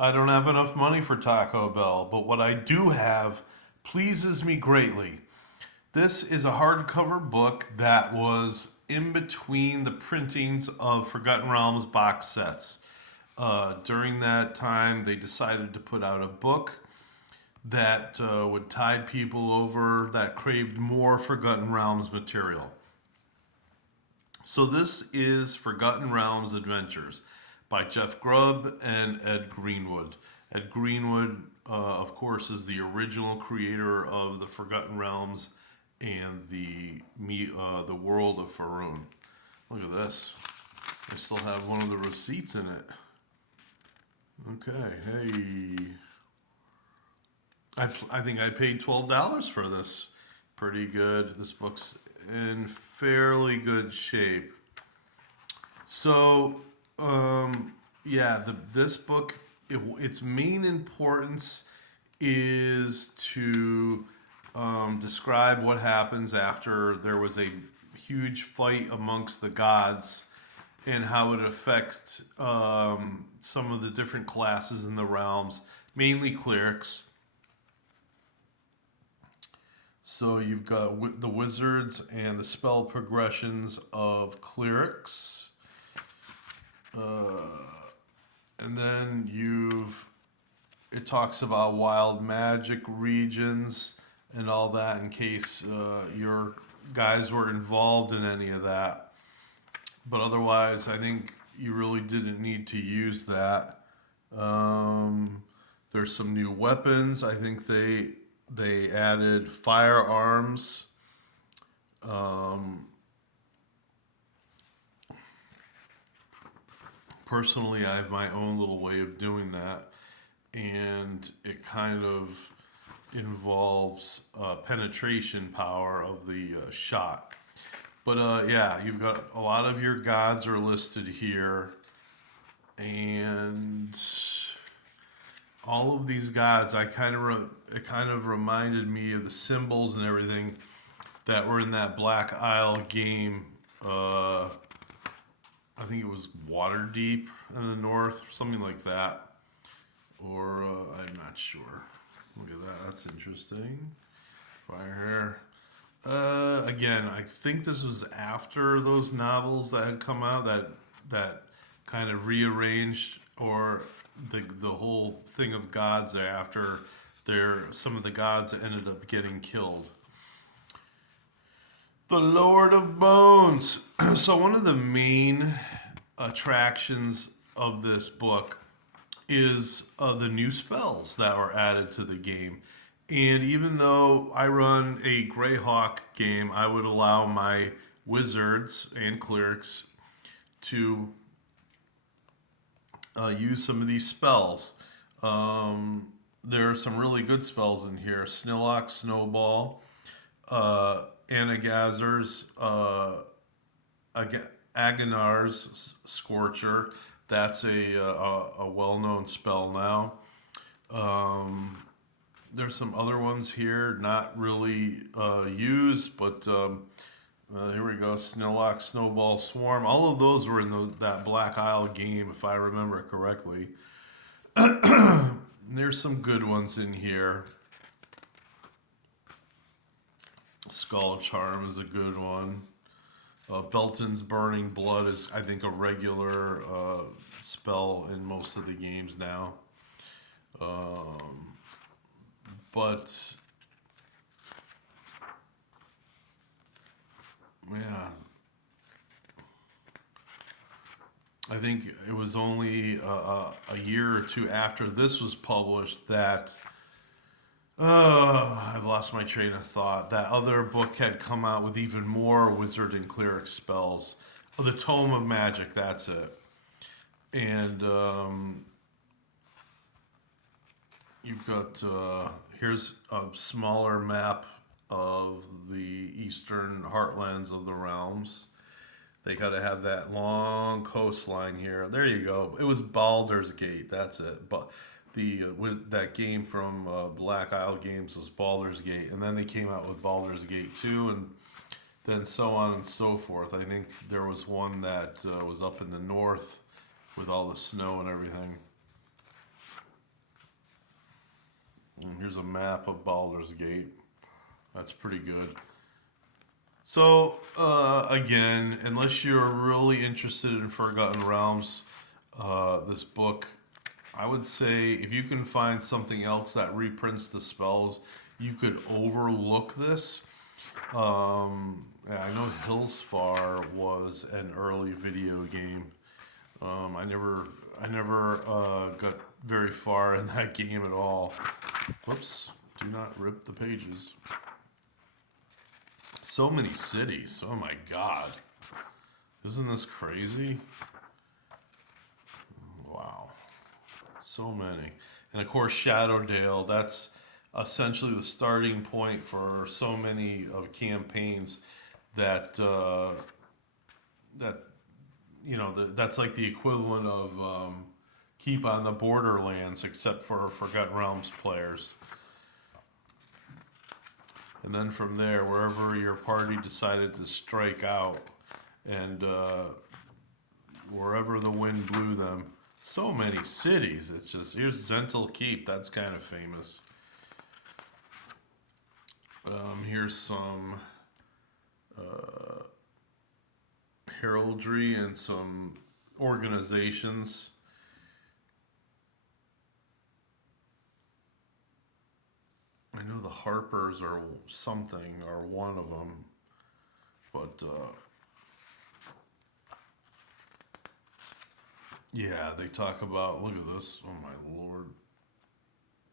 I don't have enough money for Taco Bell, but what I do have pleases me greatly. This is a hardcover book that was in between the printings of Forgotten Realms box sets. During that time, they decided to put out a book that would tide people over that craved more Forgotten Realms material. So this is Forgotten Realms Adventures by Jeff Grubb and Ed Greenwood. Ed Greenwood, of course, is the original creator of the Forgotten Realms and the world of Faerun. Look at this. I still have one of the receipts in it. Okay, hey. I think I paid $12 for this. Pretty good. This book's in fairly good shape. So, yeah, this book, its main importance is to describe what happens after there was a huge fight amongst the gods and how it affects some of the different classes in the realms, mainly clerics. So you've got the wizards and the spell progressions of clerics. And then it talks about wild magic regions and all that in case your guys were involved in any of that. But otherwise, I think you really didn't need to use that. There's some new weapons. I think they added firearms. Personally, I have my own little way of doing that, and it kind of involves penetration power of the shot. But yeah, you've got a lot of your gods are listed here, and all of these gods, it kind of reminded me of the symbols and everything that were in that Black Isle game. I think it was Waterdeep in the north, something like that. Or I'm not sure. Look at that. That's interesting. Fire hair. Again, I think this was after those novels that had come out that kind of rearranged or the whole thing of gods after some of the gods ended up getting killed. The Lord of Bones. So one of the main attractions of this book is the new spells that were added to the game. And even though I run a Greyhawk game, I would allow my wizards and clerics to use some of these spells. There are some really good spells in here. Snillock, Snowball, Anagazar's, Agonar's Scorcher. That's a well-known spell now. There's some other ones here, not really used, but here we go. Snillock, Snowball, Swarm. All of those were in that Black Isle game, if I remember correctly. There's some good ones in here. Skull Charm is a good one. Belton's Burning Blood is, I think, a regular spell in most of the games now. But yeah, I think it was only a year or two after this was published that I've lost my train of thought. That other book had come out with even more wizard and cleric spells. Oh, the Tome of Magic, that's it. And you've got here's a smaller map of the eastern heartlands of the realms. They got to have that long coastline here. There you go. It was Baldur's Gate. That's it. But that game from Black Isle Games was Baldur's Gate, and then they came out with Baldur's Gate 2, and then so on and so forth. I think there was one that was up in the north with all the snow and everything. here's a map of Baldur's Gate. That's pretty good. So, again, unless you're really interested in Forgotten Realms, this book, I would say if you can find something else that reprints the spells, you could overlook this. I know Hillsfar was an early video game. I never got very far in that game at all. Whoops! Do not rip the pages. So many cities. Oh my God! Isn't this crazy? Wow, so many. And of course, Shadowdale. That's essentially the starting point for so many of campaigns that that that's like the equivalent of Keep on the Borderlands, except for Forgotten Realms players. And then from there, wherever your party decided to strike out, and wherever the wind blew them, so many cities. It's just, here's Zental Keep. That's kind of famous. Here's some heraldry and some organizations. I know the Harpers or something are one of them, but yeah, they talk about, look at this, oh my lord,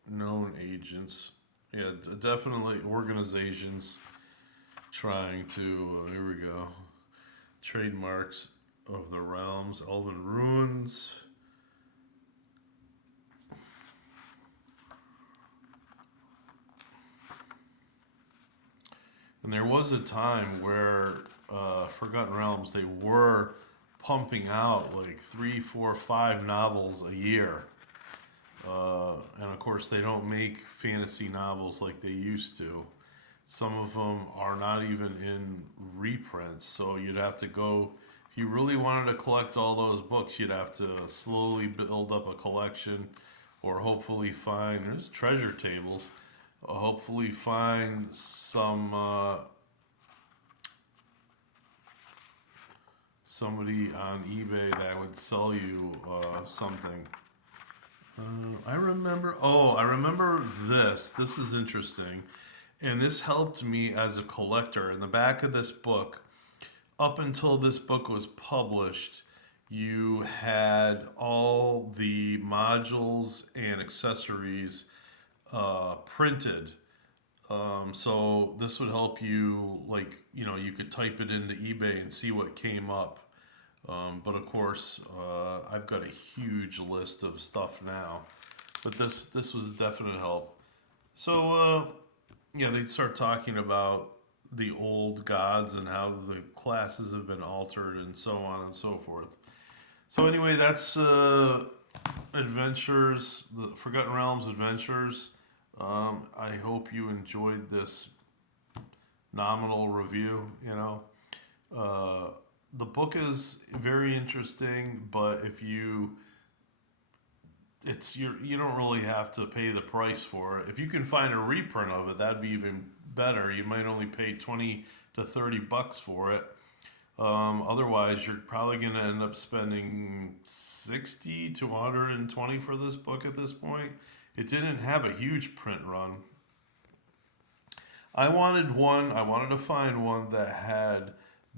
known agents. Yeah, definitely organizations trying to, here we go, trademarks of the realms, Elven Ruins. And there was a time where Forgotten Realms, they were pumping out like 3, 4, 5 novels a year. And of course, they don't make fantasy novels like they used to. Some of them are not even in reprints, so you'd have to go. If you really wanted to collect all those books, you'd have to slowly build up a collection, or hopefully find, there's treasure tables. Hopefully find some somebody on eBay that would sell you something. I remember this. This is interesting. And this helped me as a collector. In the back of this book, up until this book was published, you had all the modules and accessories printed. So this would help you, like, you could type it into eBay and see what came up. But of course, I've got a huge list of stuff now. But this was a definite help. So, yeah, they'd start talking about the old gods and how the classes have been altered and so on and so forth. So anyway, that's Adventures, the Forgotten Realms Adventures. I hope you enjoyed this nominal review. The book is very interesting, but if you don't really have to pay the price for it. If you can find a reprint of it, that'd be even better. You might only pay $20 to $30 for it. Otherwise, you're probably going to end up spending $60 to $120 for this book at this point. It didn't have a huge print run. I wanted to find one that had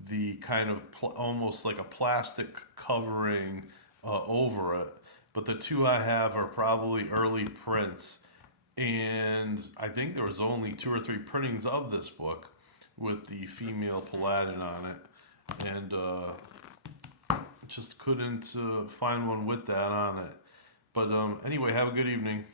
the kind of almost like a plastic covering over it. But the two I have are probably early prints. And I think there was only 2 or 3 printings of this book with the female paladin on it. And just couldn't find one with that on it. But anyway, have a good evening.